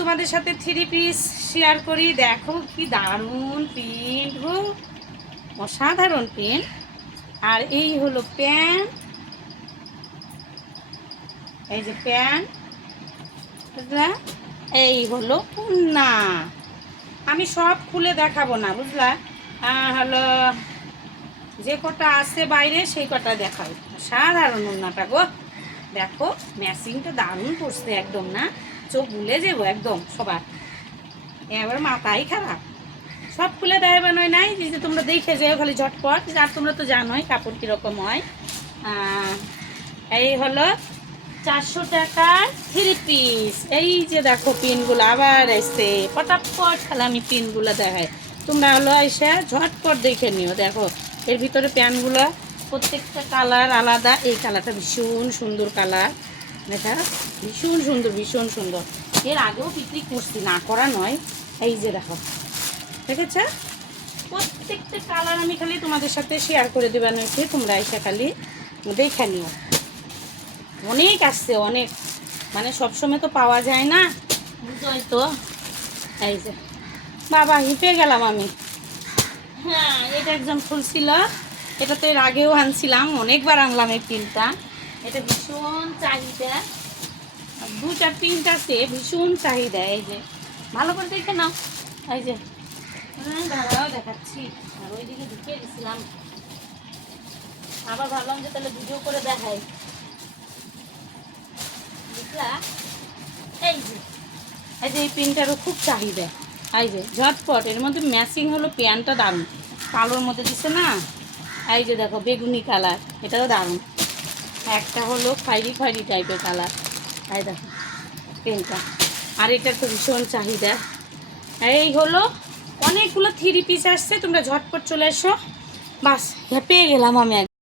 তোমাদের সাথে 3 piece share করি। দেখো কি দারুণ প্রিন্ট গো, অসাধারণ প্রিন্ট। আর এই হলো প্যান্ট, এই যে প্যান্ট, বুঝলা? এই হলো ওড়না। আমি সব খুলে দেখাবো না, বুঝলা? হলো যে কটা আছে বাইরে সেই কটা দেখাও। সাধারণ ওড়নাটা গো, দেখো ম্যাচিংটা দারুণ করছে একদম, না চোখ ভুলে যাবো একদম সবার। এবার মাথাই খারাপ, সব খুলে দেয় নয় নাই যে তোমরা দেখে যাও খালি ঝটপট। আর তোমরা তো জানোই কাপড় কীরকম হয়। এই হলো 400 টাকার 3 পিস। এই যে দেখো পিনগুলো আবার এসছে, পটাপট খালি আমি পিনগুলো দেখাই, তোমরা হলো এসে ঝটপট দেখে নিও। দেখো এর ভিতরে প্যান্টগুলো প্রত্যেকটা কালার আলাদা। এই কালারটা ভীষণ সুন্দর কালার, দেখা ভীষণ সুন্দর, ভীষণ সুন্দর। এর আগেও বিক্রি করছি, না করা নয়। এই যে দেখো, দেখেছো? প্রত্যেকটা কালার আমি খালি তোমাদের সাথে শেয়ার করে দেবেন হয়েছে, তোমরা এসে খালি দেখে নিও। অনেক আসছে, অনেক, মানে সবসময় তো পাওয়া যায় না, বুঝোই তো। এই যে বাবা হিপে গেলাম আমি। হ্যাঁ, এটা একজন খুলছিল, এটা তো এর আগেও আনছিলাম, অনেকবার আনলাম এই প্রিন্টটা। এটা ভীষণ চাহিদা, 2টা প্রিন্ট আছে, ভীষণ চাহিদা। এই যে ভালো করে দেখে নাও। এই যে দাঁড়াও দেখাচ্ছি, আর ওইদিকে ঢুকিয়ে দিছিলাম, আবার ভাবলাম যে তাহলে ভিডিও করে দেখাই, বুঝলা? এই যে এই প্রিন্টারও খুব চাহিদা। এই যে ঝটপট, এর মধ্যে ম্যাচিং হলো প্যান্টটা দারুণ, কালোর মধ্যে দিচ্ছে না। এই যে দেখো বেগুনি কালার, এটাও দারুণ। একটা হলো খয়েরি খয়েরি টাইপের কালার, এই দেখো প্যান্টটা। আর এটার তো ভীষণ চাহিদা। এই হলো অনেকগুলো 3 পিস আসছে, তোমরা ঝটপট চলে এসো। বাস পেয়ে গেলাম আমি।